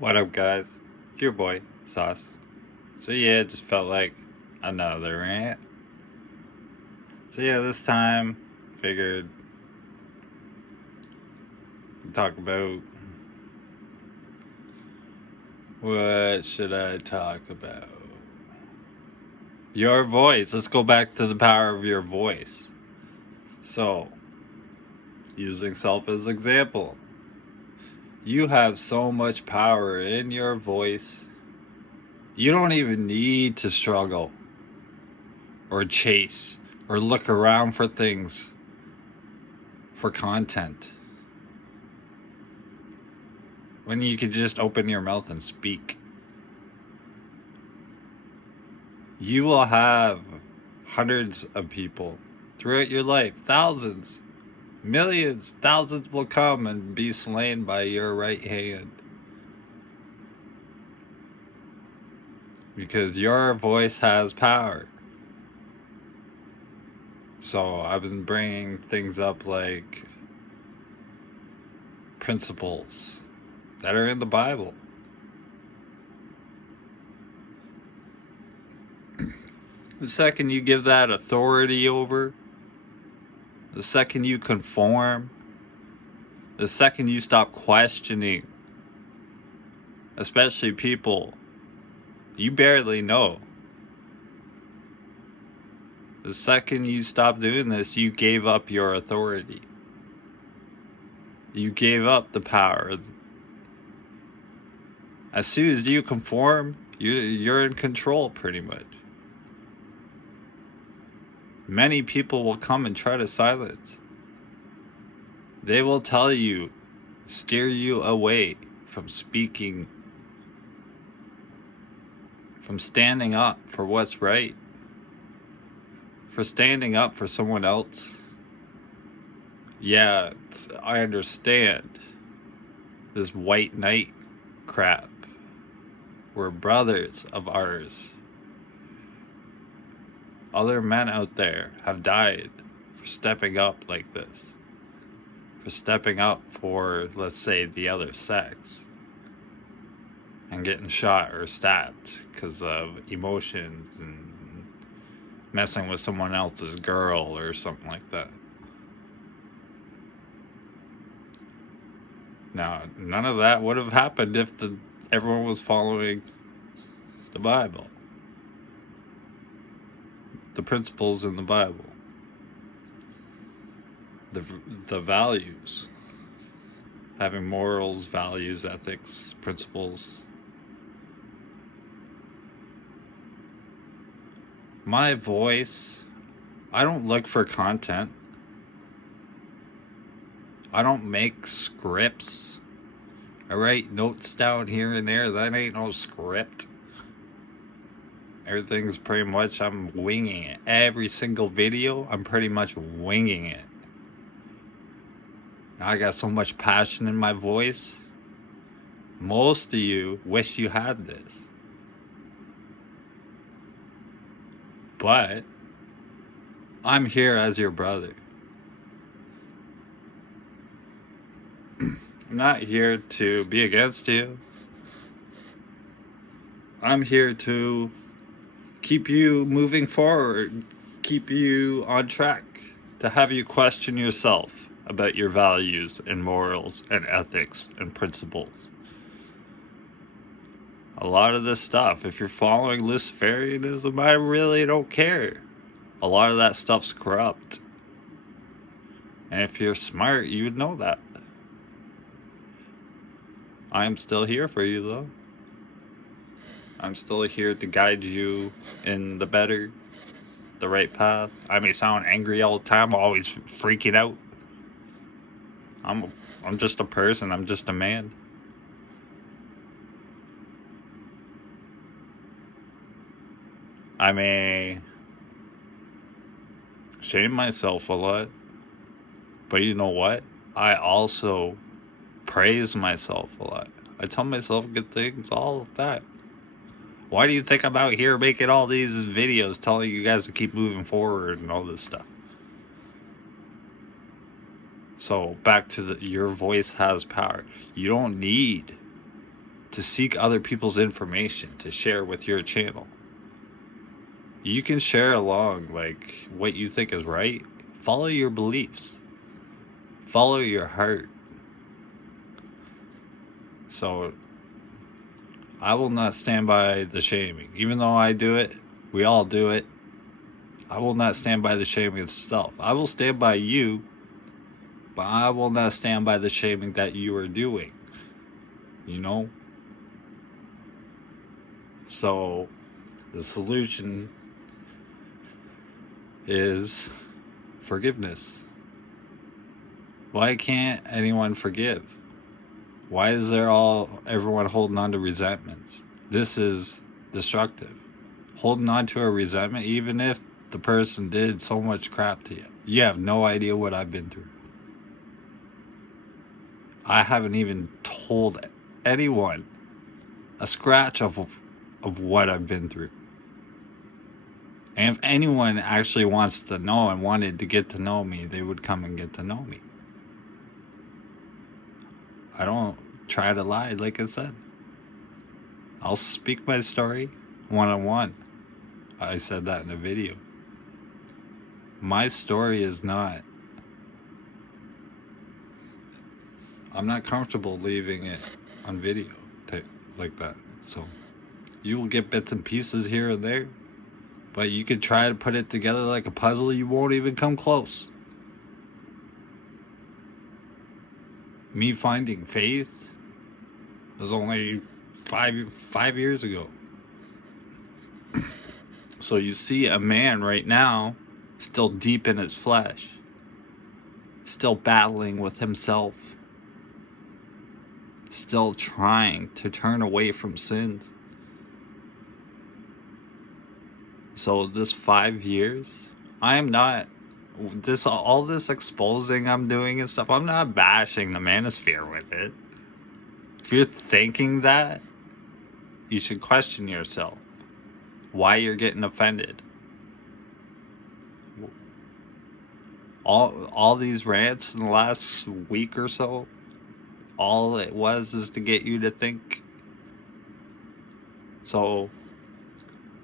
What up, guys? It's your boy, Sauce. So, yeah, it just felt like another rant. So, yeah, this time, figured talk about what should I talk about? Your voice. Let's go back to the power of your voice. So, using self as example, you have so much power in your voice. You don't even need to struggle or chase or look around for things for content when you could just open your mouth and speak. You will have hundreds of people throughout your life, thousands, millions, thousands will come and be slain by your right hand. Because your voice has power. So I've been bringing things up like principles that are in the Bible. The second you give that authority over, the second you conform, the second you stop questioning, especially people you barely know, the second you stop doing this, you gave up your authority. You gave up the power. As soon as you conform, you're in control pretty much. Many people will come and try to silence. They will tell you, steer you away from speaking, from standing up for what's right, for standing up for someone else. Yeah, I understand this white knight crap. We're brothers of ours. Other men out there have died for stepping up like this, for stepping up for, let's say, the other sex, and getting shot or stabbed because of emotions and messing with someone else's girl or something like that. Now, none of that would have happened if everyone was following the Bible, the principles in the Bible, the values, having morals, values, ethics, principles. My voice, I don't look for content. I don't make scripts. I write notes down here and there. That ain't no script. Everything's pretty much, I'm winging it. Every single video, I'm pretty much winging it. I got so much passion in my voice. Most of you wish you had this. But I'm here as your brother. I'm not here to be against you. I'm here to keep you moving forward, keep you on track, to have you question yourself about your values and morals and ethics and principles. A lot of this stuff, if you're following Luciferianism, I really don't care. A lot of that stuff's corrupt. And if you're smart, you would know that. I'm still here for you, though. I'm still here to guide you in the better, the right path. I may sound angry all the time, always freaking out. I'm just a person. I'm just a man. I may shame myself a lot, but you know what? I also praise myself a lot. I tell myself good things, all of that. Why do you think I'm out here making all these videos telling you guys to keep moving forward and all this stuff? So back to your voice has power. You don't need to seek other people's information to share with your channel. You can share along like what you think is right. Follow your beliefs. Follow your heart. So I will not stand by the shaming. Even though I do it, we all do it. I will not stand by the shaming of self. I will stand by you, but I will not stand by the shaming that you are doing. You know? So the solution is forgiveness. Why can't anyone forgive? Why is everyone holding on to resentments? This is destructive. Holding on to a resentment, even if the person did so much crap to you. You have no idea what I've been through. I haven't even told anyone a scratch of what I've been through. And if anyone actually wants to know and wanted to get to know me, they would come and get to know me. I don't try to lie, like I said. I'll speak my story one-on-one. I said that in a video. My story is not... I'm not comfortable leaving it on video like that. So you will get bits and pieces here and there. But you could try to put it together like a puzzle, you won't even come close. Me finding faith was only five years ago. So you see a man right now still deep in his flesh, still battling with himself, still trying to turn away from sins. So this 5 years, I am not all this exposing I'm doing and stuff, I'm not bashing the manosphere with it. If you're thinking that, you should question yourself why you're getting offended. All these rants in the last week or so, all it was is to get you to think. So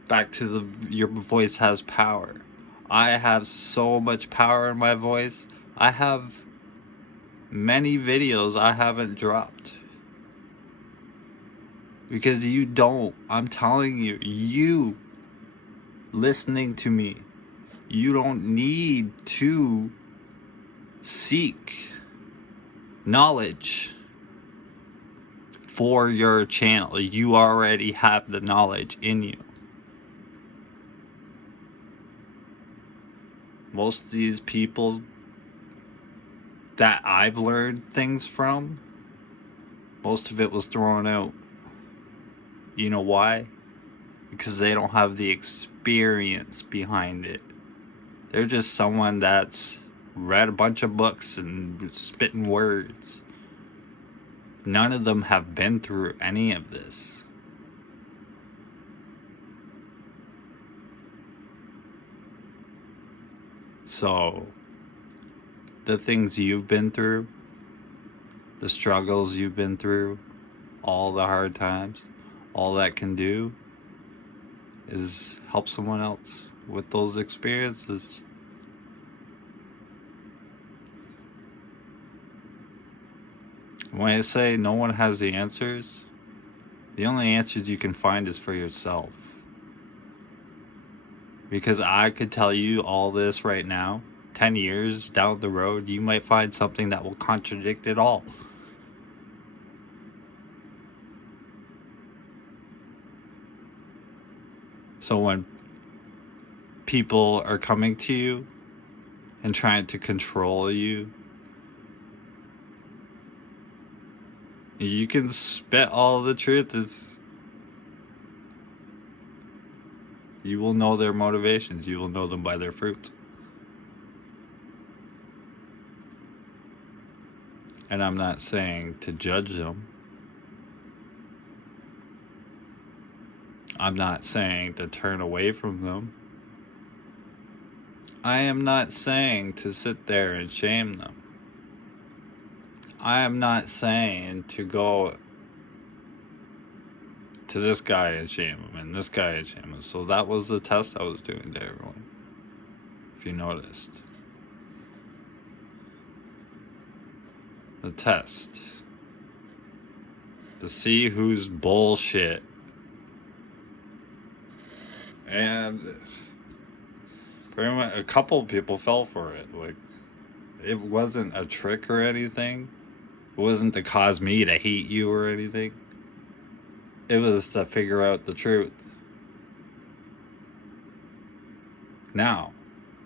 back to your voice has power. I have so much power in my voice. I have many videos I haven't dropped. Because you don't. I'm telling you, you listening to me, you don't need to seek knowledge for your channel. You already have the knowledge in you. Most of these people that I've learned things from, most of it was thrown out. You know why? Because they don't have the experience behind it. They're just someone that's read a bunch of books and spitting words. None of them have been through any of this. So, the things you've been through, the struggles you've been through, all the hard times, all that can do is help someone else with those experiences. When I say no one has the answers, the only answers you can find is for yourself. Because I could tell you all this right now, 10 years down the road, you might find something that will contradict it all. So when people are coming to you and trying to control you, you can spit all the truth. You will know their motivations. You will know them by their fruits. And I'm not saying to judge them. I'm not saying to turn away from them. I am not saying to sit there and shame them. I am not saying to go to this guy and shame him, and this guy and shame him. So that was the test I was doing to everyone, if you noticed. The test. To see who's bullshit. And pretty much a couple people fell for it. Like, it wasn't a trick or anything. It wasn't to cause me to hate you or anything. It was to figure out the truth. Now,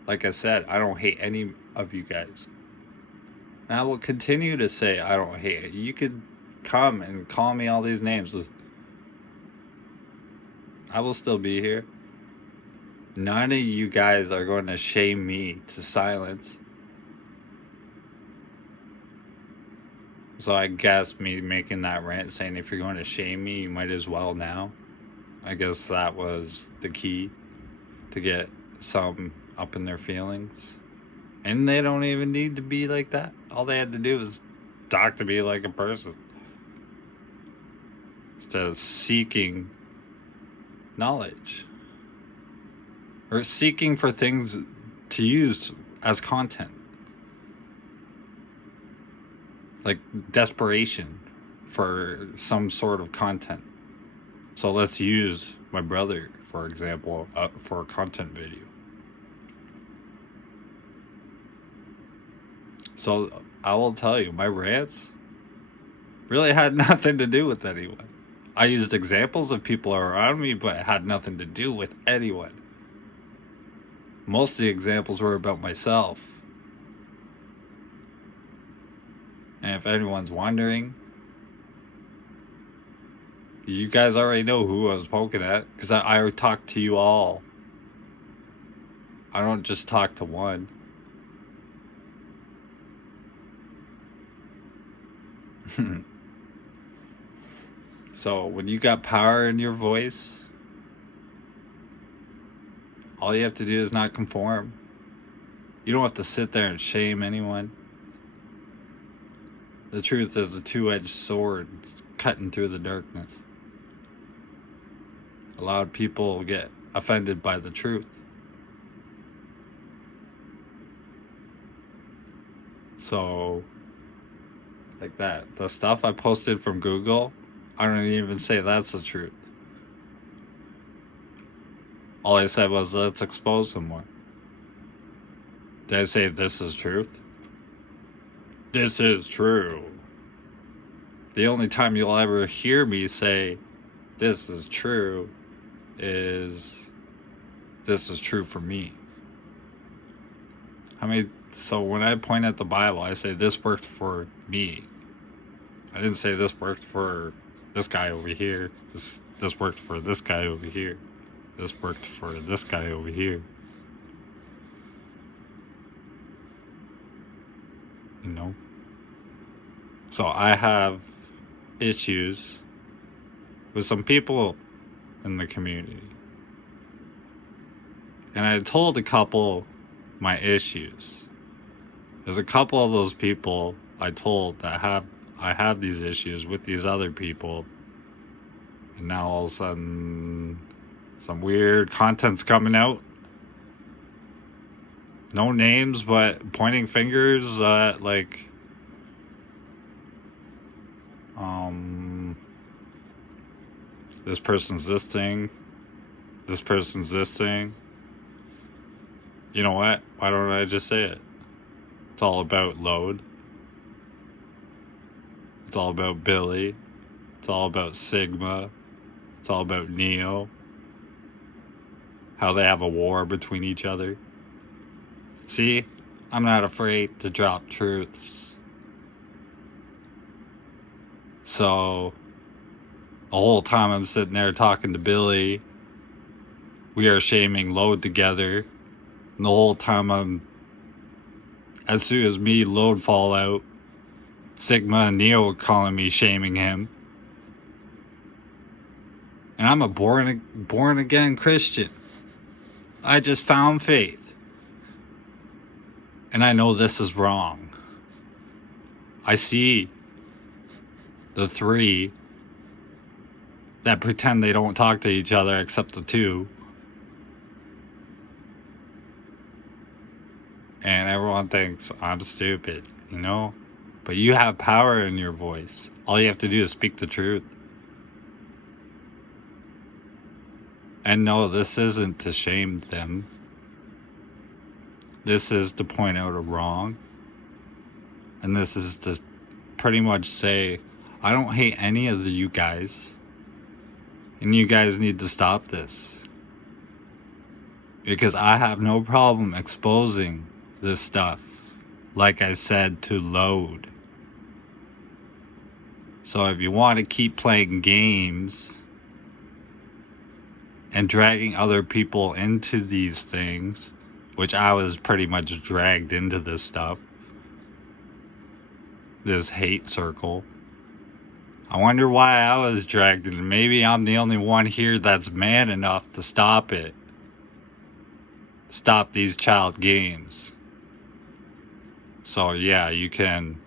like I said, I don't hate any of you guys. And I will continue to say I don't hate it. You could come and call me all these names. I will still be here. None of you guys are going to shame me to silence. So I guess me making that rant saying if you're going to shame me, you might as well now. I guess that was the key to get some up in their feelings. And they don't even need to be like that. All they had to do was talk to me like a person. Instead of seeking knowledge. Or seeking for things to use as content. Like desperation for some sort of content. So let's use my brother, for example, for a content video. So I will tell you, my rants really had nothing to do with anyone. I used examples of people around me, but it had nothing to do with anyone. Most of the examples were about myself. And if anyone's wondering, you guys already know who I was poking at, because I talk to you all. I don't just talk to one. So when you got power in your voice, all you have to do is not conform. You don't have to sit there and shame anyone. The truth is a two-edged sword cutting through the darkness. A lot of people get offended by the truth. So, like that. The stuff I posted from Google, I don't even say that's the truth. All I said was, let's expose them more. Did I say this is truth? This is true. The only time you'll ever hear me say this is true is this is true for me. So when I point at the Bible, I say this worked for me. I didn't say this worked for this guy over here. This worked for this guy over here. This worked for this guy over here. You know? So I have issues with some people in the community. And I told a couple my issues. There's a couple of those people I told that I have these issues with these other people. And now all of a sudden some weird content's coming out. No names, but pointing fingers at this person's this thing, this person's this thing. You know what? Why don't I just say it? It's all about Load. It's all about Billy. It's all about Sigma. It's all about Neo. How they have a war between each other. See? I'm not afraid to drop truths. So, the whole time I'm sitting there talking to Billy, we are shaming Load together. And the whole time as soon as me, Load fall out, Sigma and Neo were calling me, shaming him. And I'm a born again Christian. I just found faith. And I know this is wrong. I see the three that pretend they don't talk to each other except the two. And everyone thinks I'm stupid, you know? But you have power in your voice. All you have to do is speak the truth. And no, this isn't to shame them. This is to point out a wrong. And this is to pretty much say, I don't hate any of you guys. And you guys need to stop this. Because I have no problem exposing this stuff, like I said, to load. So if you want to keep playing games and dragging other people into these things, which I was pretty much dragged into this stuff, this hate circle. I wonder why I was dragged in. Maybe I'm the only one here that's man enough to stop it. Stop these child games. So yeah, you can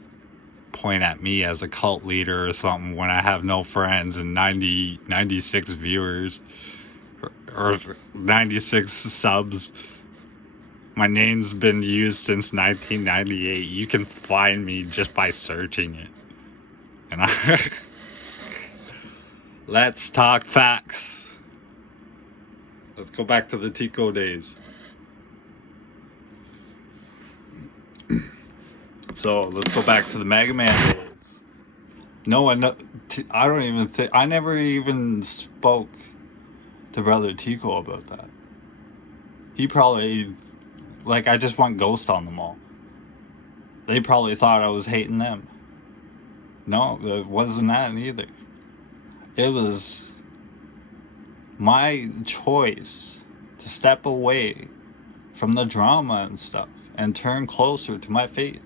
point at me as a cult leader or something when I have no friends and 96 viewers or 96 subs. My name's been used since 1998. You can find me just by searching it. And let's talk facts. Let's go back to the Tico days. So let's go back to the Mega Man days. I don't even think, I never even spoke to Brother Tico about that. He probably, like, I just went ghost on them all. They probably thought I was hating them. No, it wasn't that either. It was my choice to step away from the drama and stuff and turn closer to my faith.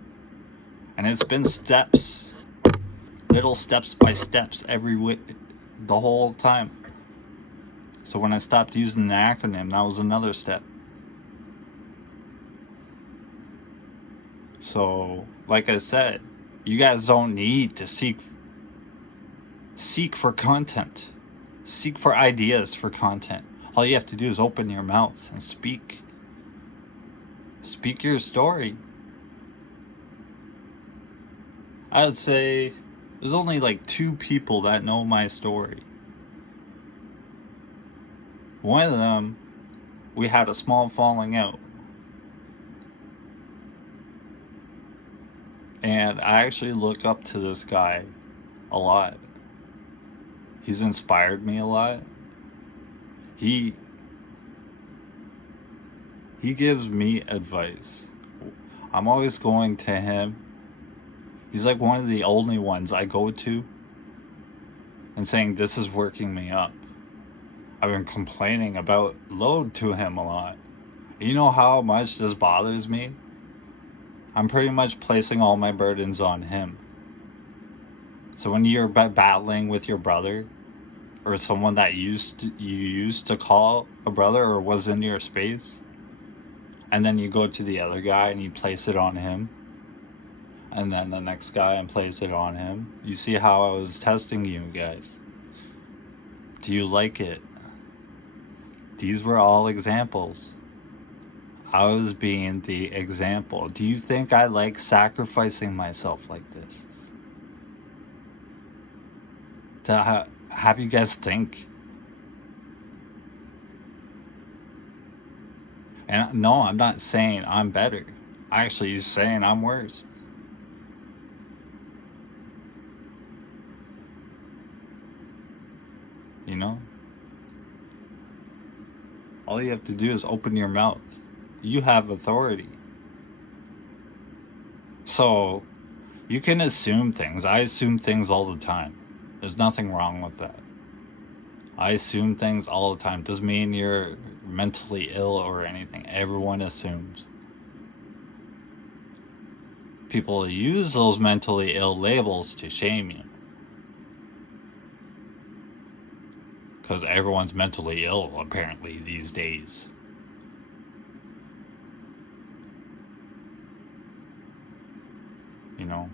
And it's been steps, little steps by steps the whole time. So when I stopped using the acronym, that was another step. So, like I said, you guys don't need to seek for content. Seek for ideas for content. All you have to do is open your mouth and speak. Speak your story. I would say there's only like 2 people that know my story. One of them, we had a small falling out. And I actually look up to this guy a lot. He's inspired me a lot. He gives me advice. I'm always going to him. He's like one of the only ones I go to and saying, this is working me up. I've been complaining about load to him a lot. You know how much this bothers me? I'm pretty much placing all my burdens on him. So when you're battling with your brother or someone that you used to call a brother or was in your space, and then you go to the other guy and you place it on him, and then the next guy and place it on him. You see how I was testing you guys. Do you like it? These were all examples. I was being the example. Do you think I like sacrificing myself like this? To have you guys think? And no, I'm not saying I'm better. Actually, he's saying I'm worse. You know? All you have to do is open your mouth. You have authority. So, you can assume things. I assume things all the time. There's nothing wrong with that. I assume things all the time. Doesn't mean you're mentally ill or anything. Everyone assumes. People use those mentally ill labels to shame you. Because everyone's mentally ill, apparently, these days. You know?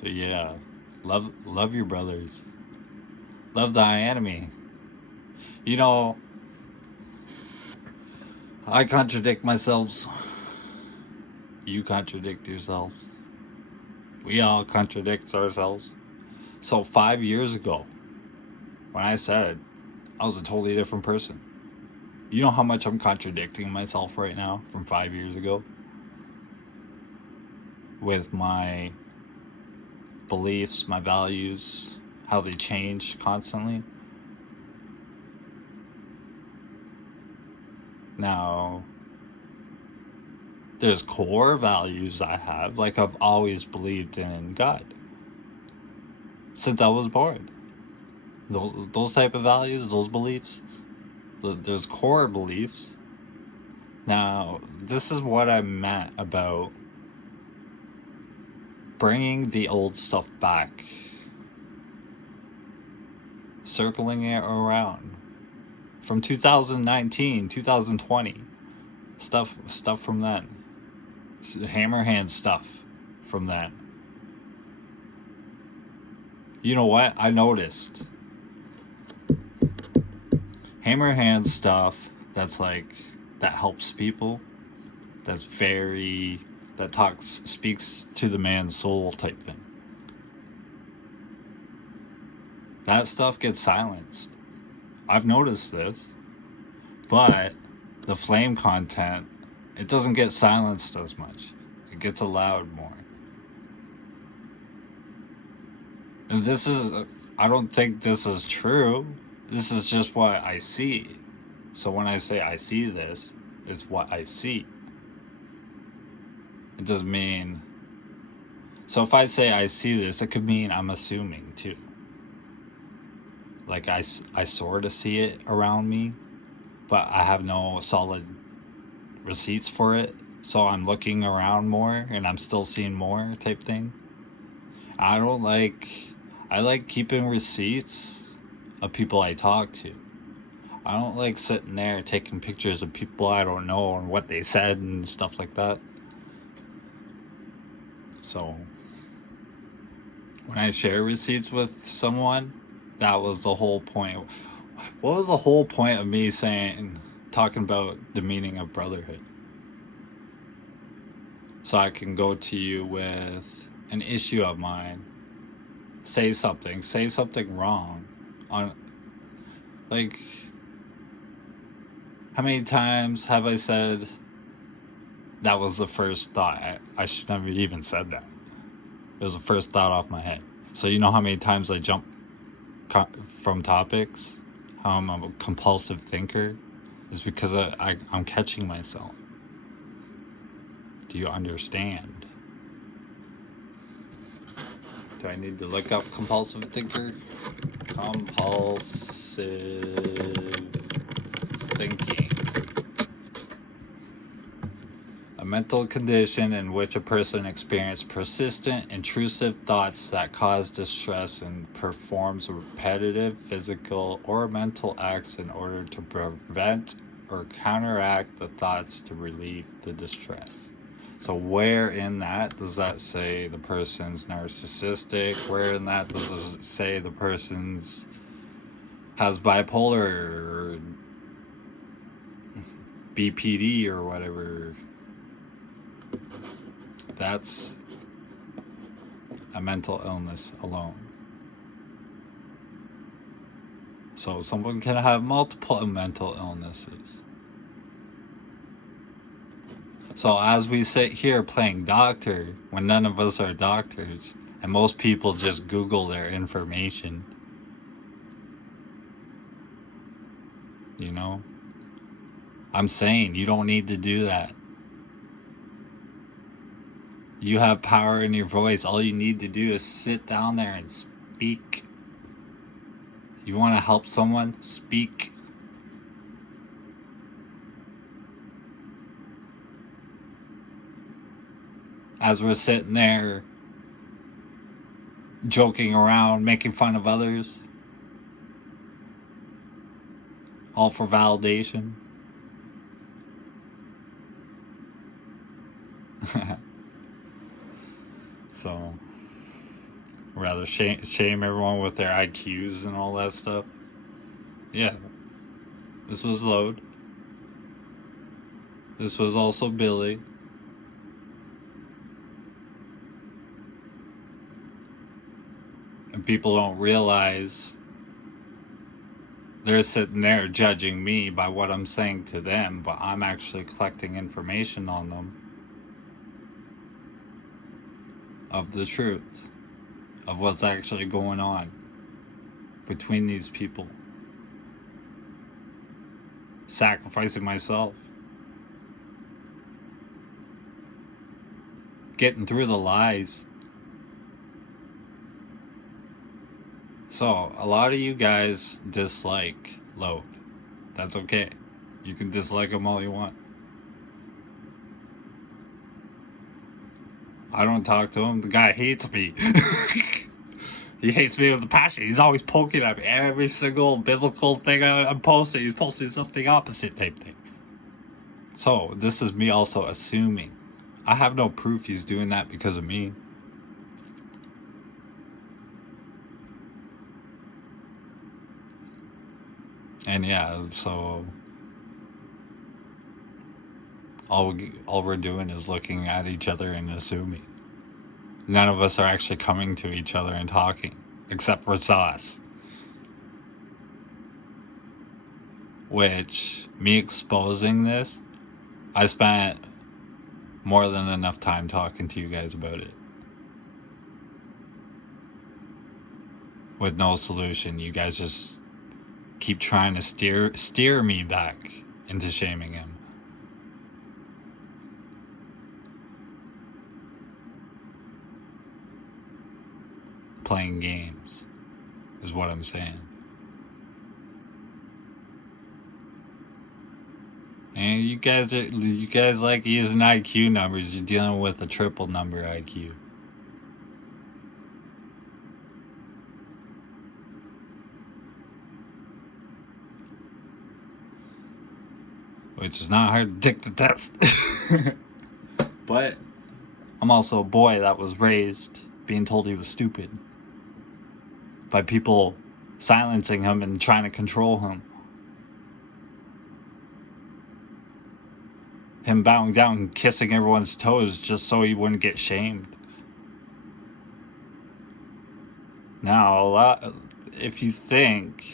So yeah, love your brothers. Love thy enemy. You know, I contradict myself. You contradict yourselves. We all contradict ourselves. So 5 years ago, when I said I was a totally different person, you know how much I'm contradicting myself right now from 5 years ago? With my beliefs, my values, how they change constantly. Now, there's core values I have, like I've always believed in God since I was born. Those type of values, those beliefs, there's core beliefs. Now, this is what I meant about bringing the old stuff back, circling it around from 2019, 2020, stuff from then, hammerhand stuff from then. You know what? I noticed hammerhand stuff that's like, that helps people, that's very, that speaks to the man's soul type thing. That stuff gets silenced. I've noticed this, but the flame content, it doesn't get silenced as much. It gets allowed more. And this is, I don't think this is true. This is just what I see. So when I say I see this, it's what I see. It doesn't mean, so if I say I see this, it could mean I'm assuming too. Like I sort of see it around me, but I have no solid receipts for it. So I'm looking around more and I'm still seeing more type thing. I like keeping receipts of people I talk to. I don't like sitting there taking pictures of people I don't know and what they said and stuff like that. So when I share receipts with someone, that was the whole point. What was the whole point of me talking about the meaning of brotherhood? So I can go to you with an issue of mine, say something wrong on, like, how many times have I said that was the first thought? I should never even said that. It was the first thought off my head. So you know how many times I jump from topics? How I'm a compulsive thinker? Is because I'm catching myself. Do you understand? Do I need to look up compulsive thinker? Compulsive thinking. A mental condition in which a person experiences persistent, intrusive thoughts that cause distress and performs repetitive physical or mental acts in order to prevent or counteract the thoughts to relieve the distress. So where in that does that say the person's narcissistic? Where in that does it say the person's has bipolar or BPD or whatever? That's a mental illness alone. So someone can have multiple mental illnesses. So as we sit here playing doctor, when none of us are doctors, and most people just Google their information, you know, I'm saying you don't need to do that. You have power in your voice. All you need to do is sit down there and speak. You want to help someone? Speak. As we're sitting there joking around, making fun of others, all for validation. So Rather shame everyone with their IQs and all that stuff. Yeah. This was Load. This was also Billy. And people don't realize they're sitting there judging me by what I'm saying to them, but I'm actually collecting information on them of the truth, of what's actually going on between these people. Sacrificing myself. Getting through the lies. So, a lot of you guys dislike Load. That's okay. You can dislike him all you want. I don't talk to him. The guy hates me. He hates me with a passion. He's always poking at me. Every single biblical thing I'm posting, he's posting something opposite type thing. So, this is me also assuming. I have no proof he's doing that because of me. And yeah, so all we're doing is looking at each other and assuming. None of us are actually coming to each other and talking, except for Sauce. Which, me exposing this, I spent more than enough time talking to you guys about it. With no solution, you guys just keep trying to steer me back into shaming him. Playing games is what I'm saying. And you guys like using IQ numbers. You're dealing with a triple number IQ. Which is not hard to take the test. But I'm also a boy that was raised being told he was stupid by people silencing him and trying to control him. Him bowing down and kissing everyone's toes just so he wouldn't get shamed. Now, if you think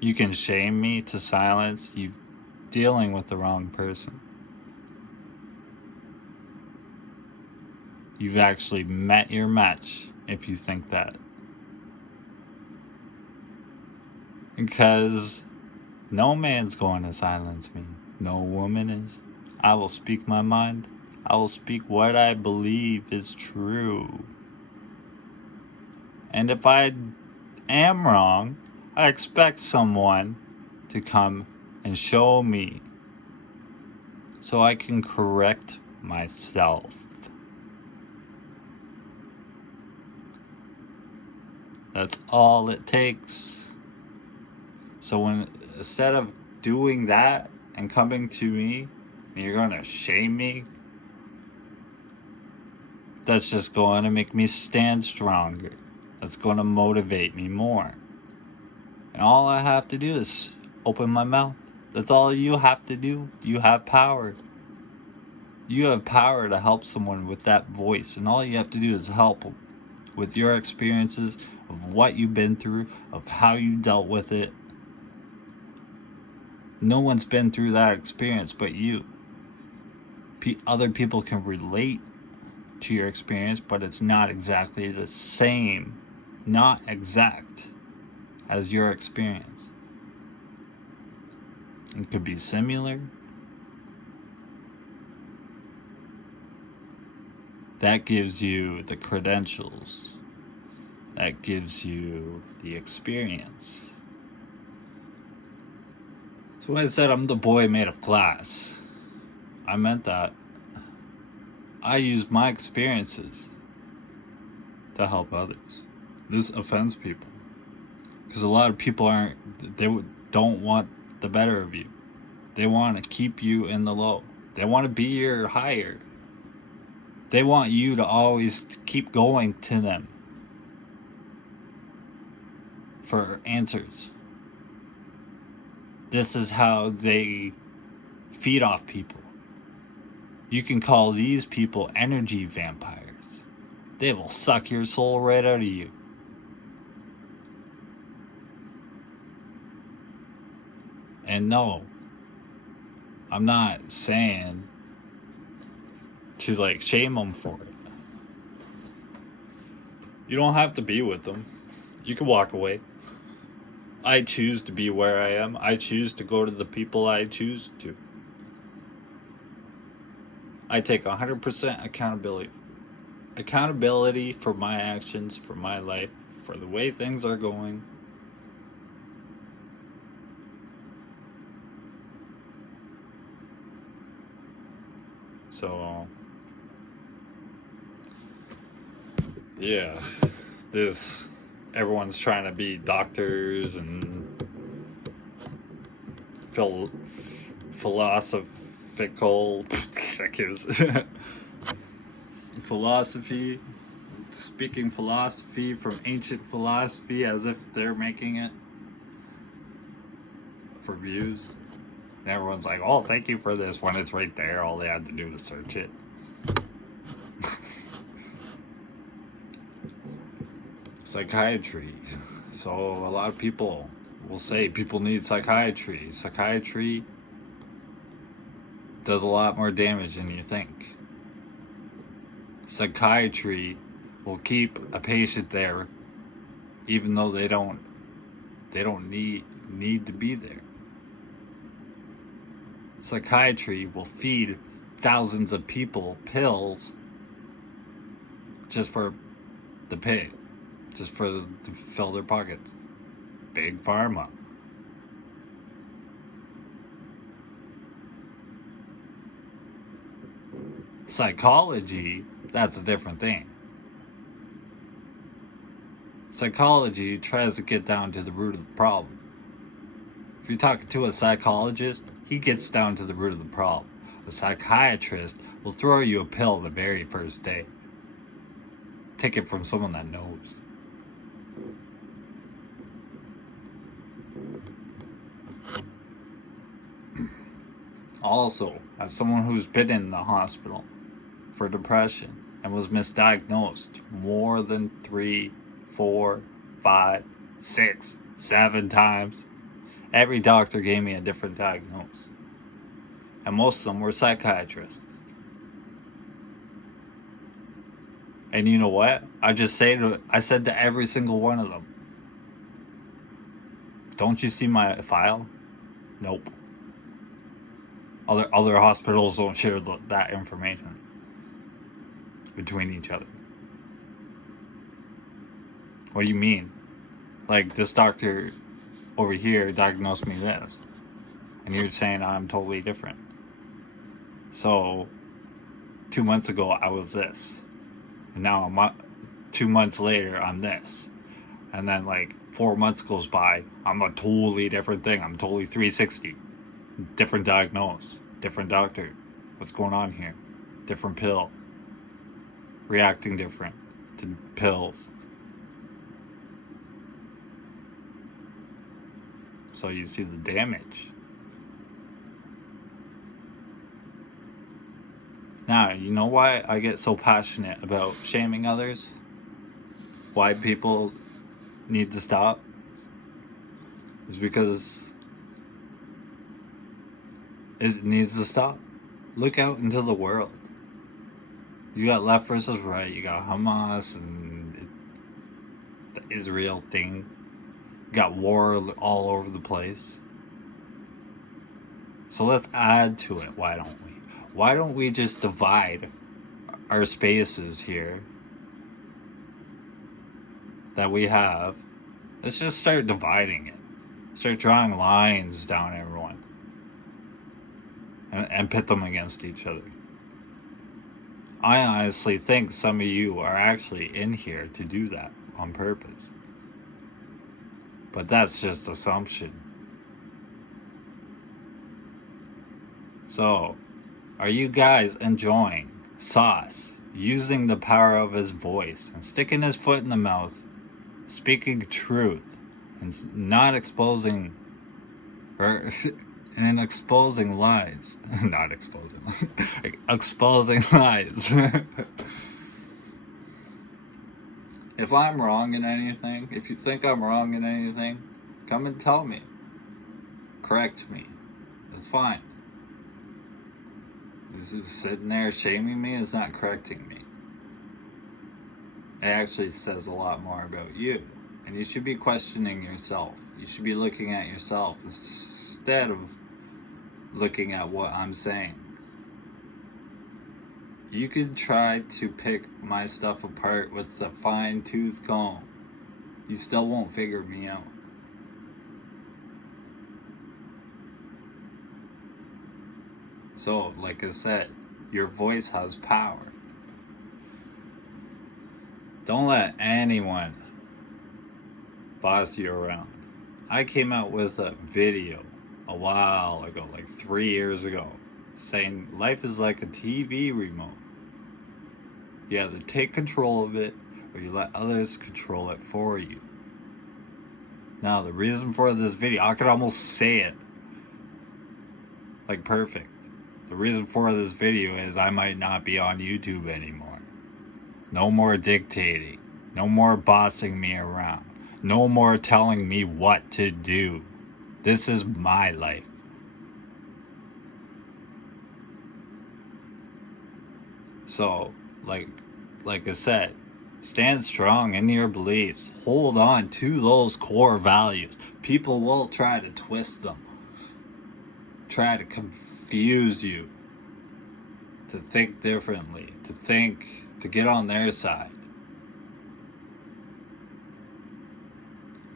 you can shame me to silence, you're dealing with the wrong person. You've actually met your match if you think that. Because no man's going to silence me. No woman is. I will speak my mind. I will speak what I believe is true. And if I am wrong, I expect someone to come and show me so I can correct myself. That's all it takes. So instead of doing that and coming to me, and you're gonna shame me, that's just going to make me stand stronger. That's going to motivate me more. And all I have to do is open my mouth. That's all you have to do. You have power. You have power to help someone with that voice. And all you have to do is help them with your experiences of what you've been through, of how you dealt with it. No one's been through that experience but you. Other people can relate to your experience, but it's not exactly the same, not exact as your experience. It could be similar. That gives you the credentials. That gives you the experience. So when I said I'm the boy made of glass, I meant that. I use my experiences to help others. This offends people. Because a lot of people don't want the better of you. They want to keep you in the low. They want to be your higher. They want you to always keep going to them. for answers. This is how they feed off people. You can call these people energy vampires. They will suck your soul right out of you. And no, I'm not saying to like shame them for it. You don't have to be with them. You can walk away. I choose to be where I am. I choose to go to the people I choose to. I take 100% accountability. Accountability for my actions, for my life, for the way things are going. So, yeah, everyone's trying to be doctors and philosophical, philosophy, speaking philosophy from ancient philosophy as if they're making it for views. And everyone's like, oh, thank you for this, when it's right there. All they had to do was search it. Psychiatry. So a lot of people will say people need psychiatry. Psychiatry does a lot more damage than you think. Psychiatry will keep a patient there even though they don't need to be there. Psychiatry will feed thousands of people pills just for the pay, just to fill their pockets. Big pharma. Psychology, that's a different thing. Psychology tries to get down to the root of the problem. If you're talking to a psychologist, he gets down to the root of the problem. A psychiatrist will throw you a pill the very first day. Take it from someone that knows. Also, as someone who's been in the hospital for depression and was misdiagnosed more than 3, 4, 5, 6, 7 times, every doctor gave me a different diagnosis. And most of them were psychiatrists. And you know what? I said to every single one of them, don't you see my file? Nope. Other hospitals don't share that information between each other. What do you mean? Like, this doctor over here diagnosed me this, and you're saying I'm totally different. So 2 months ago I was this, and now 2 months later I'm this, and then like 4 months goes by, I'm a totally different thing. I'm totally 360. Different diagnosis, different doctor. What's going on here? Different pill. Reacting different to pills. So you see the damage. Now, you know why I get so passionate about shaming others? Why people need to stop? Is because it needs to stop. Look out into the world. You got left versus right. You got Hamas and the Israel thing. You got war all over the place. So let's add to it. Why don't we? Why don't we just divide our spaces here that we have? Let's just start dividing it. Start drawing lines down everyone. And pit them against each other. I honestly think some of you are actually in here to do that on purpose. But that's just assumption. So, are you guys enjoying Sauce using the power of his voice and sticking his foot in the mouth, speaking truth and not exposing, or and exposing lies. Not exposing, exposing lies. If I'm wrong in anything, if you think I'm wrong in anything, come and tell me. Correct me. It's fine. This is sitting there shaming me is not correcting me. It actually says a lot more about you. And you should be questioning yourself. You should be looking at yourself instead of looking at what I'm saying. You could try to pick my stuff apart with a fine-tooth comb. You still won't figure me out. So, like I said, your voice has power. Don't let anyone boss you around. I came out with a video a while ago, like 3 years ago, saying life is like a TV remote. You either take control of it or you let others control it for you. Now, the reason for this video, I could almost say it like perfect. The reason for this video is I might not be on YouTube anymore. No more dictating. No more bossing me around. No more telling me what to do. This is my life. So, like I said, stand strong in your beliefs. Hold on to those core values. People will try to twist them. Try to confuse you. To think differently. To get on their side.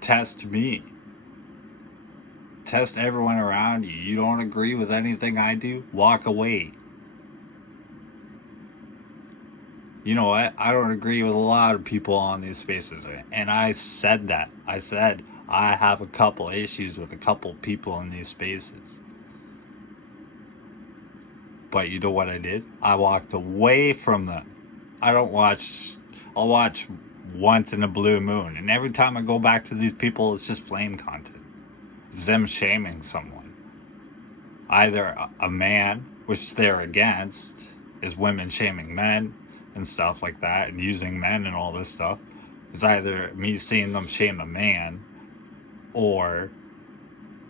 Test me. Test everyone around you. You don't agree with anything I do? Walk away. You know what? I don't agree with a lot of people on these spaces. And I said that. I said I have a couple issues with a couple people in these spaces. But you know what I did? I walked away from them. I'll watch once in a blue moon. And every time I go back to these people, it's just flame content. It's them shaming someone. Either a man, which they're against, is women shaming men and stuff like that, and using men and all this stuff. It's either me seeing them shame a man, or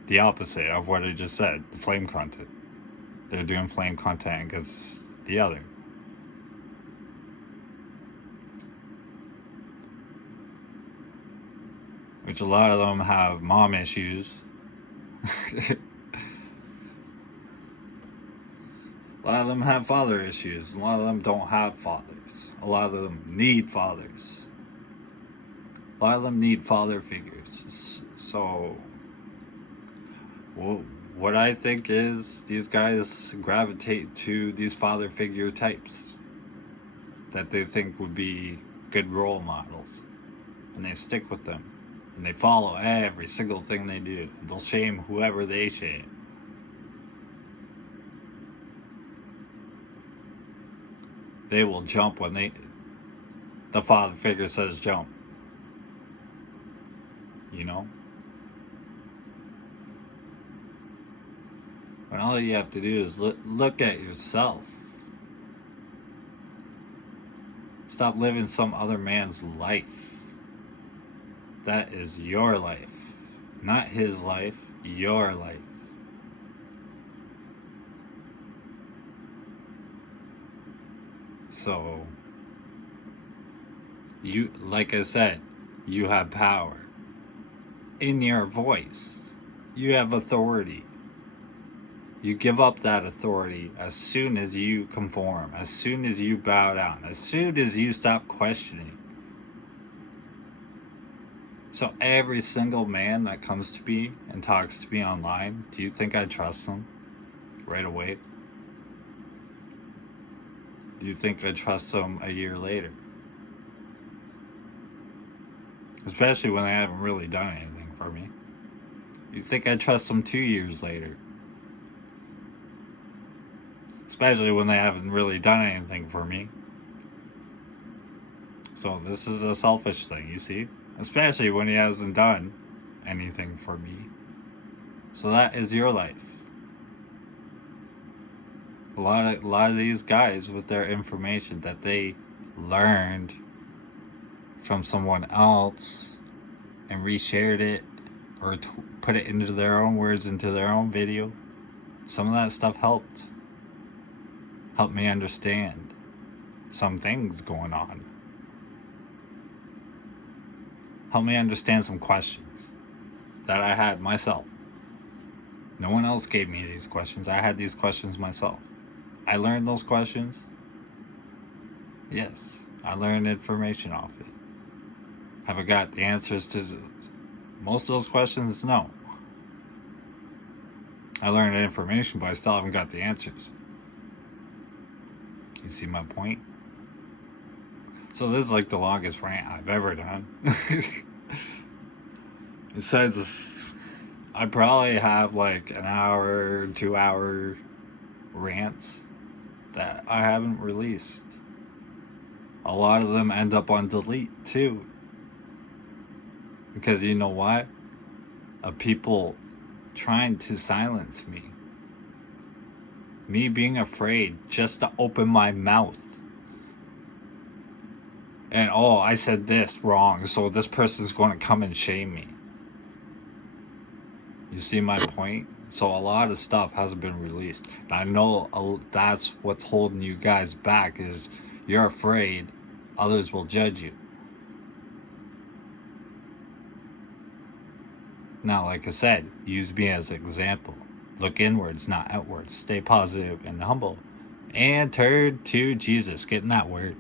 the opposite of what I just said, the flame content. They're doing flame content against the other. Which a lot of them have mom issues. A lot of them have father issues. A lot of them don't have fathers. A lot of them need fathers. A lot of them need father figures. So, what I think is these guys gravitate to these father figure types that they think would be good role models. And they stick with them. And they follow every single thing they do. They'll shame whoever they shame. They will jump when the father figure says jump. You know? When all you have to do is look at yourself. Stop living some other man's life. That is your life. Not his life, your life. So, like I said, you have power. In your voice, you have authority. You give up that authority as soon as you conform, as soon as you bow down, as soon as you stop questioning. So every single man that comes to me and talks to me online, do you think I trust them right away? Do you think I trust them a year later? Especially when they haven't really done anything for me. You think I trust them 2 years later? Especially when they haven't really done anything for me. So this is a selfish thing, you see? Especially when he hasn't done anything for me. So that is your life. A lot of these guys with their information that they learned from someone else and reshared it or put it into their own words, into their own video. Some of that stuff helped me understand some things going on. Helped me understand some questions that I had myself. No one else gave me these questions. I had these questions myself. I learned those questions. Yes, I learned information off it. Have I got the answers to most of those questions? No. I learned information, but I still haven't got the answers. You see my point? So this is like the longest rant I've ever done. Besides this, I probably have like an hour, 2 hour rants that I haven't released. A lot of them end up on delete too. Because you know what? Of people trying to silence me. Me being afraid just to open my mouth. And oh, I said this wrong, so this person's going to come and shame me. You see my point? So a lot of stuff hasn't been released. And I know that's what's holding you guys back, is you're afraid others will judge you. Now, like I said, use me as an example. Look inwards, not outwards. Stay positive and humble. And turn to Jesus. Get in that word.